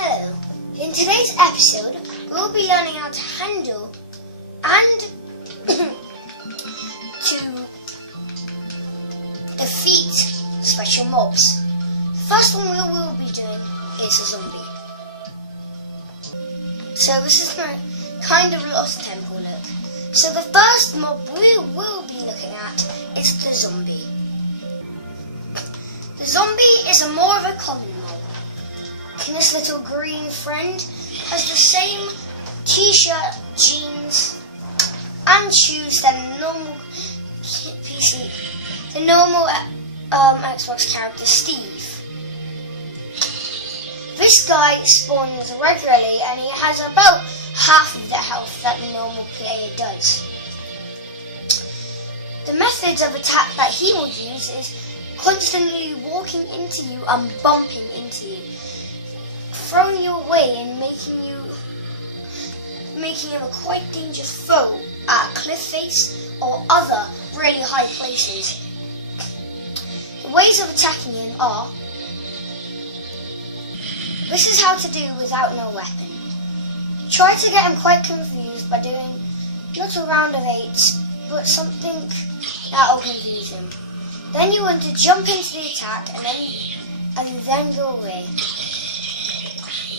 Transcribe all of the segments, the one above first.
Hello, in today's episode we'll be learning how to handle and to defeat special mobs. The first one we will be doing is a zombie. So this is my kind of Lost Temple look. So the first mob we will be looking at is the zombie. The zombie is more of a common mob. This little green friend has the same t-shirt, jeans and shoes than the normal Xbox character Steve. This guy spawns regularly and he has about half of the health that the normal player does. The methods of attack that he will use is constantly walking into you and bumping into you, throwing you away and making him a quite dangerous foe at a cliff face or other really high places. The ways of attacking him are: this is how to do without no weapon. Try to get him quite confused by doing not a round of 8, but something that will confuse him. Then you want to jump into the attack and then go away.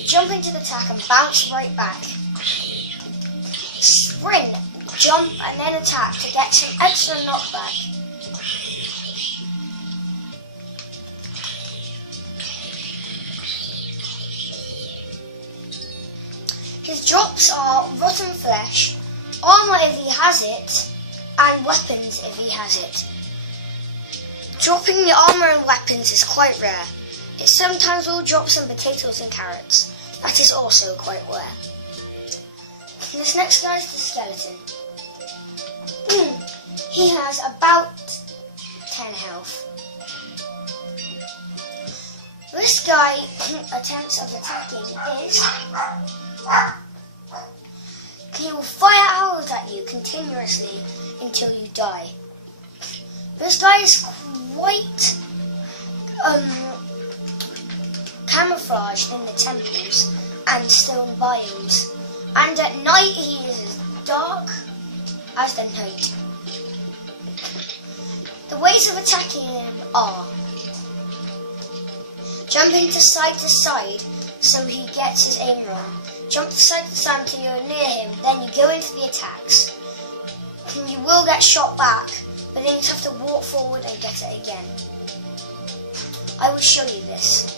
Jump into the attack and bounce right back. Sprint, jump and then attack to get some extra knockback. His drops are rotten flesh, armor if he has it, and weapons if he has it. Dropping the armor and weapons is quite rare. It sometimes will drop some potatoes and carrots. That is also quite rare. This next guy is the skeleton. He has about 10 health. This guy attempts of attacking is he will fire arrows at you continuously until you die. This guy is quite camouflaged in the temples and stone biomes, and at night he is as dark as the night. The ways of attacking him are: jumping side to side so he gets his aim wrong. Jump side to side until you're near him, then you go into the attacks. You will get shot back, but then you have to walk forward and get it again. I will show you this.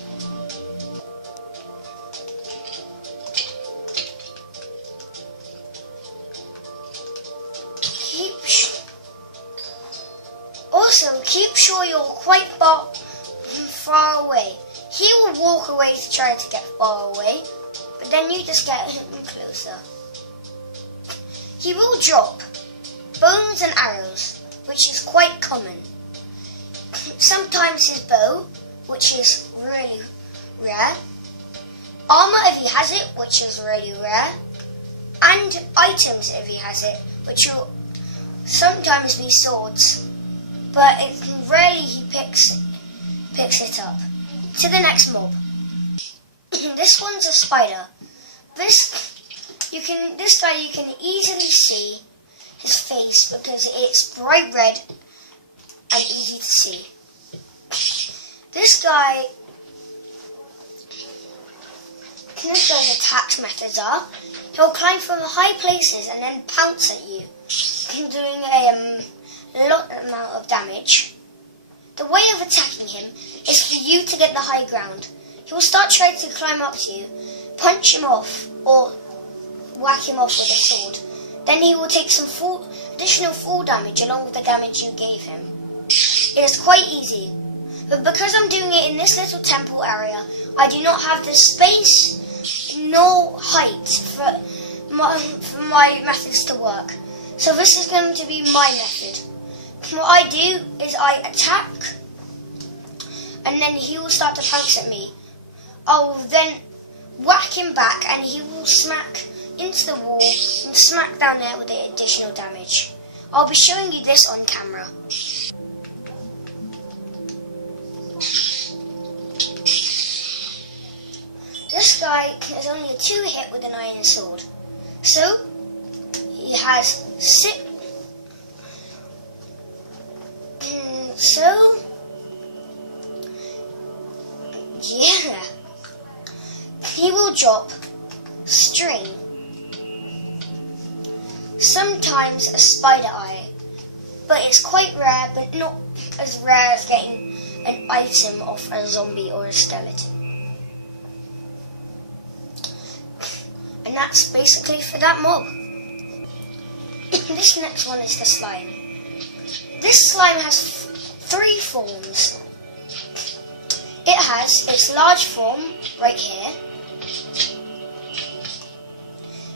Keep sure you're quite far away. He will walk away to try to get far away, but then you just get him closer. He will drop bones and arrows, which is quite common. Sometimes his bow, which is really rare. Armor if he has it, which is really rare. And items if he has it, which will sometimes be swords, but rarely he picks it up. To the next mob. This one's a spider. This guy you can easily see his face because it's bright red and easy to see. This guy's attack methods are: he'll climb from high places and then pounce at you, doing a lot amount of damage. The way of attacking him is for you to get the high ground. He will start trying to climb up to you, punch him off or whack him off with a sword. Then he will take some additional fall damage along with the damage you gave him. It is quite easy, but because I'm doing it in this little temple area, I do not have the space nor height for my methods to work. So this is going to be my method. What I do is I attack, and then he will start to pounce at me. I will then whack him back, and he will smack into the wall and smack down there with the additional damage. I'll be showing you this on camera. This guy is only a 2-hit with an iron sword. So, he has 6... So... Yeah. He will drop string. Sometimes a spider eye. But it's quite rare, but not as rare as getting an item off a zombie or a skeleton. And that's basically for that mob. This next one is the slime. This slime has 3 forms. It has its large form right here.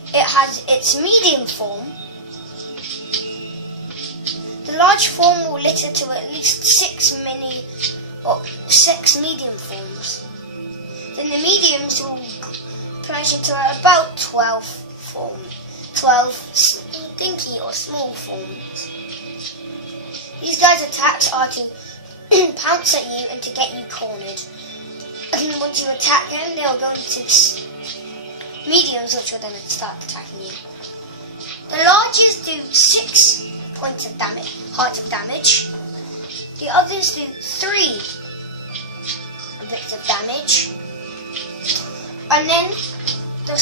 It has its medium form. The large form will litter to at least 6 medium forms. Then the mediums will plunge into about 12 dinky or small forms. These guys' attacks are to pounce at you and to get you cornered. And once you attack them, they'll go into mediums, which will then start attacking you. The larges do 6 points of damage, hearts of damage. The others do 3 bits of damage. And then the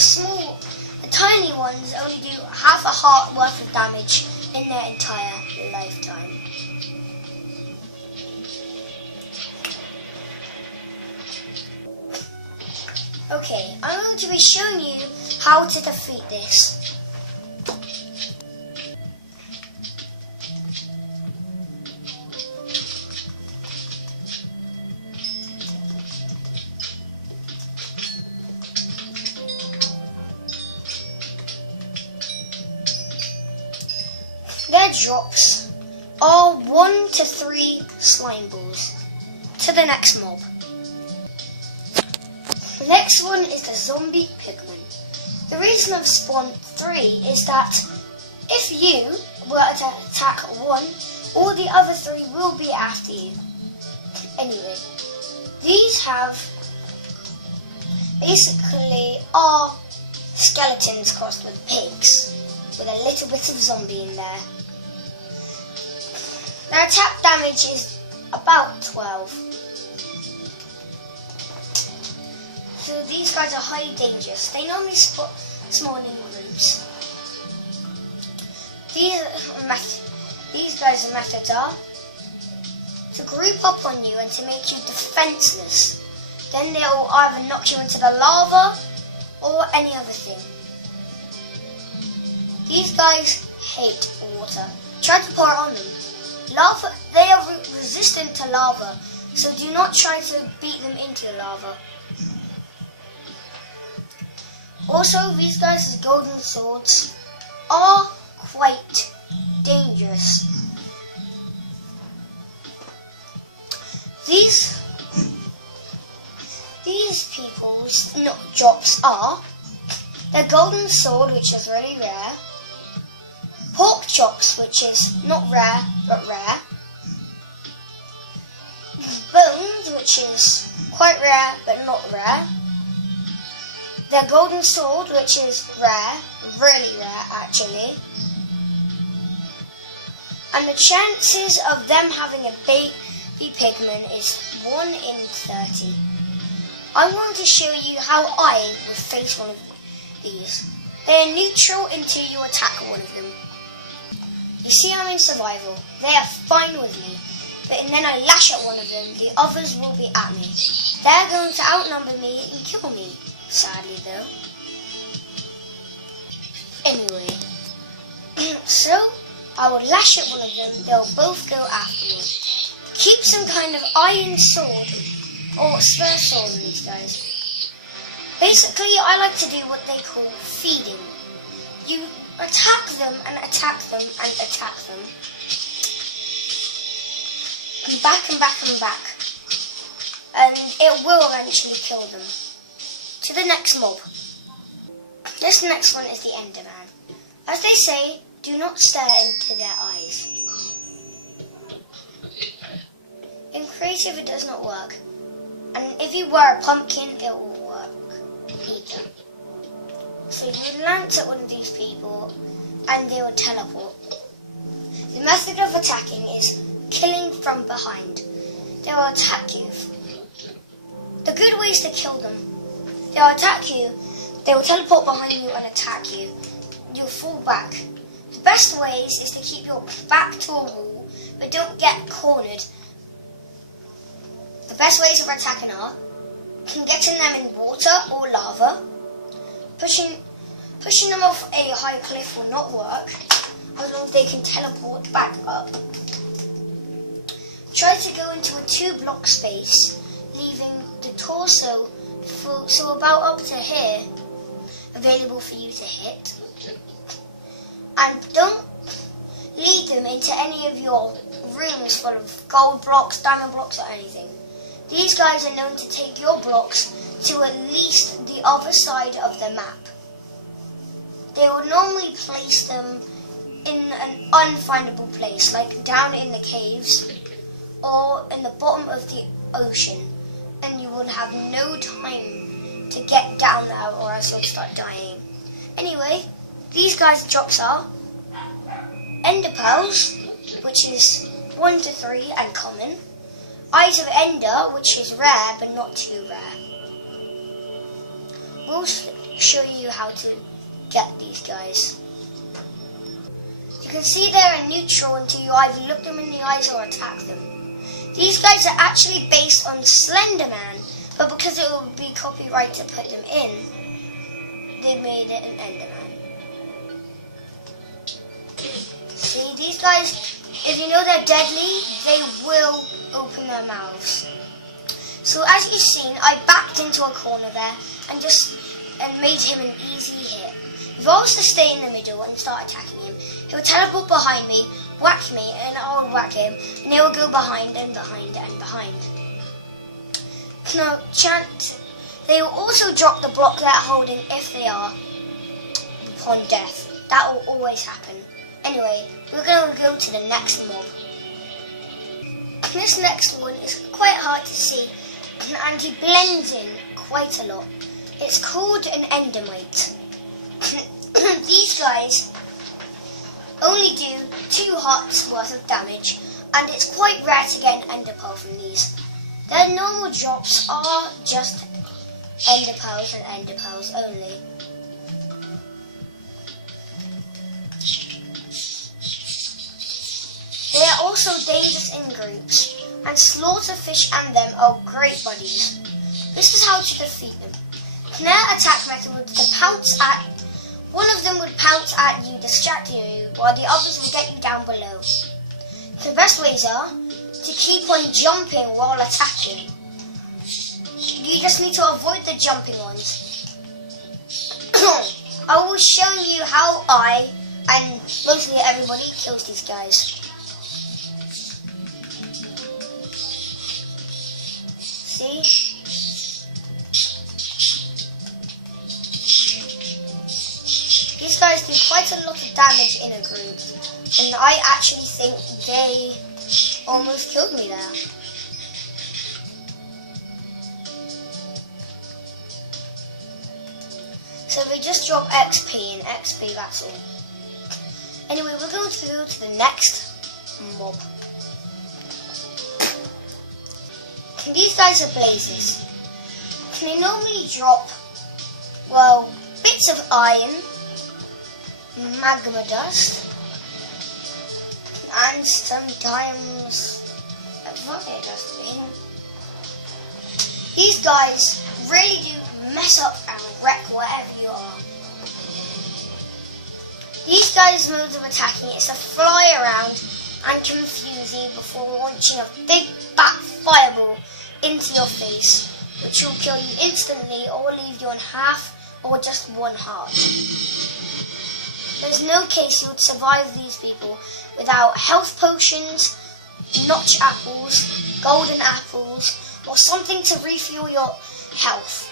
tiny ones only do half a heart worth of damage in their entire lifetime. Okay, I'm going to be showing you how to defeat this. Their drops are 1 to 3 slime balls. To the next mob. The next one is the zombie pigman. The reason I've spawned 3 is that if you were to attack 1, all the other 3 will be after you. Anyway, these have basically are skeletons crossed with pigs, with a little bit of zombie in there. Their attack damage is about 12. So these guys are highly dangerous. They normally spawn in groups. These guys' methods are to group up on you and to make you defenseless. Then they'll either knock you into the lava or any other thing. These guys hate water. Try to pour it on them. Lava, they are resistant to lava, so do not try to beat them into the lava. Also, these guys' golden swords are quite dangerous. These people's drops are their golden sword, which is really rare, pork chops, which is not rare but rare, bones, which is quite rare but not rare, their golden sword, which is rare, really rare actually, and the chances of them having a baby pigman is 1 in 30. I'm going to show you how I would face one of these. They are neutral until you attack one of them. You see, I'm in survival. They are fine with me. But then I lash at one of them, the others will be at me. They're going to outnumber me and kill me. Sadly though. Anyway. So, I will lash at one of them, they'll both go after me. Keep some kind of iron sword or spur sword on these guys. Basically, I like to do what they call feeding. You attack them and attack them and attack them. And back and back and back. And it will eventually kill them. To the next mob. This next one is the Enderman. As they say, do not stare into their eyes. In creative it does not work. And if you wear a pumpkin, it will work. So you would lance at one of these people and they would teleport. The method of attacking is killing from behind. They will attack you. The good way is to kill them. They will attack you, they will teleport behind you and attack you. You'll fall back. The best ways is to keep your back to a wall, but don't get cornered. The best ways of attacking are getting them in water or lava. Pushing them off a high cliff will not work, as long as they can teleport back up. Try to go into a 2-block space, leaving the torso full, so about up to here, available for you to hit. And don't lead them into any of your rooms full of gold blocks, diamond blocks or anything. These guys are known to take your blocks to at least the other side of the map. They will normally place them in an unfindable place, like down in the caves or in the bottom of the ocean, and you will have no time to get down there or else you'll start dying. Anyway, these guys' drops are Ender Pearls, which is 1 to 3 and common. Eyes of Ender, which is rare but not too rare. We'll show you how to get these guys. You can see they're neutral until you either look them in the eyes or attack them. These guys are actually based on Slenderman, but because it would be copyright to put them in, they made it an Enderman. See, these guys, if you know they're deadly, they will open their mouths. So as you've seen, I backed into a corner there and made him an easy hit. If I was to stay in the middle and start attacking him, he would teleport behind me, whack me, and I would whack him, and they would go behind and behind and behind. Now, they will also drop the block they're holding if they are upon death. That will always happen. Anyway, we're going to go to the next mob. This next one is quite hard to see, and he blends in quite a lot. It's called an Endermite. These guys only do 2 hearts worth of damage, and it's quite rare to get an Ender Pearl from these. Their normal drops are just Ender Pearls and Ender Pearls only. They are also dangerous in groups, and Slaughterfish and them are great buddies. This is how to defeat them. Their attack method would pounce at. One of them would pounce at you, distracting you, while the others would get you down below. The best ways are to keep on jumping while attacking. You just need to avoid the jumping ones. I will show you how I, and mostly everybody, kills these guys. See? These guys do quite a lot of damage in a group, and I actually think they almost killed me there. So they just drop XP, and XP, that's all. Anyway, we're going to go to the next mob. These guys are blazes. They normally drop, well, bits of iron, magma dust, and sometimes fire dust. These guys really do mess up and wreck whatever you are. These guys' modes of attacking is to fly around and confuse you before launching a big fat fireball into your face, which will kill you instantly or leave you on half or just 1 heart. There's no case you would survive these people without health potions, notch apples, golden apples, or something to refuel your health.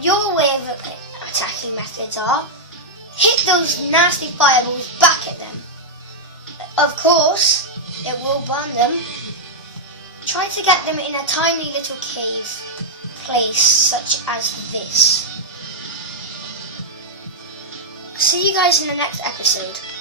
Your way of attacking methods are hit those nasty fireballs back at them. Of course, it will burn them. Try to get them in a tiny little cave place such as this. see you guys in the next episode.